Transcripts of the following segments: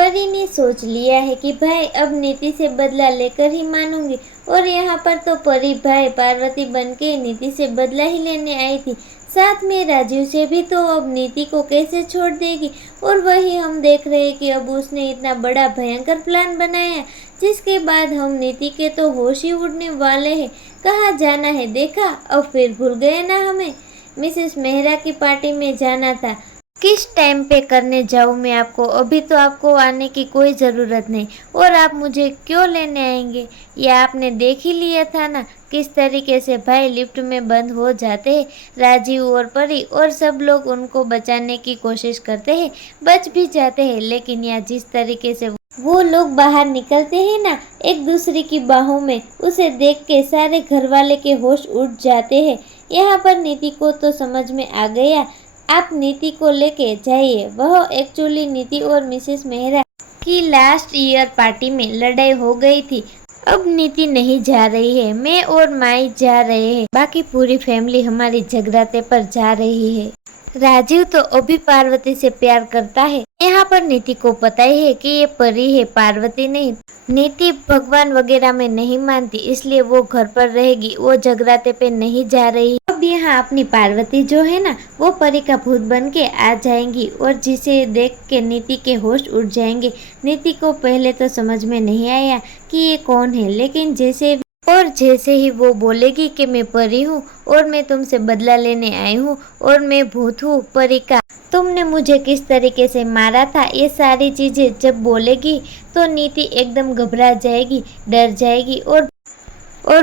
परी ने सोच लिया है कि भाई अब नीति से बदला लेकर ही मानूंगी। और यहाँ पर तो परी भाई पार्वती बनके नीति से बदला ही लेने आई थी, साथ में राजीव से भी। तो अब नीति को कैसे छोड़ देगी। और वही हम देख रहे हैं कि अब उसने इतना बड़ा भयंकर प्लान बनाया, जिसके बाद हम नीति के तो होश ही उड़ने वाले हैं। कहाँ जाना है देखा, अब फिर भूल गए ना हमें। मिसेस मेहरा की पार्टी में जाना था, किस टाइम पे करने जाऊँ मैं आपको। अभी तो आपको आने की कोई ज़रूरत नहीं, और आप मुझे क्यों लेने आएंगे। ये आपने देख ही लिया था ना किस तरीके से भाई लिफ्ट में बंद हो जाते हैं राजीव और परी, और सब लोग उनको बचाने की कोशिश करते हैं, बच भी जाते हैं। लेकिन यहाँ जिस तरीके से वो लोग बाहर निकलते हैं ना एक दूसरे की बाहों में, उसे देख के सारे घर वाले के होश उड़ जाते हैं। यहाँ पर नीति को तो समझ में आ गया, आप नीति को लेके जाइए। वह एक्चुअली नीति और मिसेस मेहरा की लास्ट ईयर पार्टी में लड़ाई हो गई थी। अब नीति नहीं जा रही है, मैं और माई जा रहे हैं, बाकी पूरी फैमिली हमारी जगराते पर जा रही है। राजीव तो अभी पार्वती से प्यार करता है। यहाँ पर नीति को पता ही है कि ये परी है, पार्वती नहीं। नीति भगवान वगैरह में नहीं मानती, इसलिए वो घर पर रहेगी, वो जगराते पे नहीं जा रही। अब यहाँ अपनी पार्वती जो है ना वो परी का भूत बन के आ जाएंगी, और जिसे देख के नीति के होश उड़ जाएंगे। नीति को पहले तो समझ में नहीं आया कि ये कौन है, लेकिन जैसे ही वो बोलेगी कि मैं परी हूँ और मैं तुमसे बदला लेने आई हूँ और मैं भूत हूँ परी का, तुमने मुझे किस तरीके से मारा था, ये सारी चीजें जब बोलेगी तो नीति एकदम घबरा जाएगी, डर जाएगी और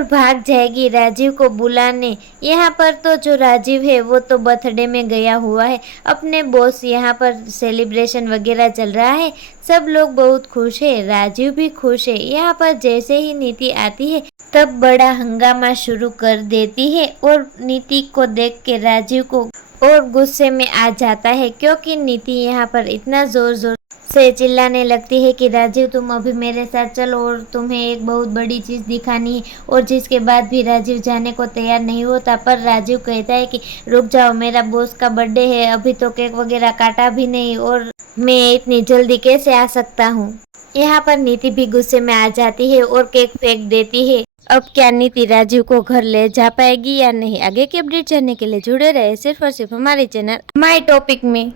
भाग जाएगी राजीव को बुलाने। यहाँ पर तो जो राजीव है वो तो बर्थडे में गया हुआ है अपने बॉस, यहाँ पर सेलिब्रेशन वगैरह चल रहा है, सब लोग बहुत खुश है, राजीव भी खुश है। यहाँ पर जैसे ही नीति आती है तब बड़ा हंगामा शुरू कर देती है, और नीति को देख के राजीव को और गुस्से में आ जाता है, क्योंकि नीति यहाँ पर इतना जोर जोर से चिल्लाने लगती है कि राजीव तुम अभी मेरे साथ चलो और तुम्हें एक बहुत बड़ी चीज़ दिखानी है। और जिसके बाद भी राजीव जाने को तैयार नहीं होता, पर राजीव कहता है कि रुक जाओ, मेरा बॉस का बर्थडे है, अभी तो केक वगैरह काटा भी नहीं और मैं इतनी जल्दी कैसे आ सकता हूँ। यहाँ पर नीति भी गुस्से में आ जाती है और केक फेंक देती है। अब क्या नीति राजीव को घर ले जा पाएगी या नहीं, आगे की अपडेट जानने के लिए जुड़े रहे सिर्फ और सिर्फ हमारे चैनल माय टॉपिक में।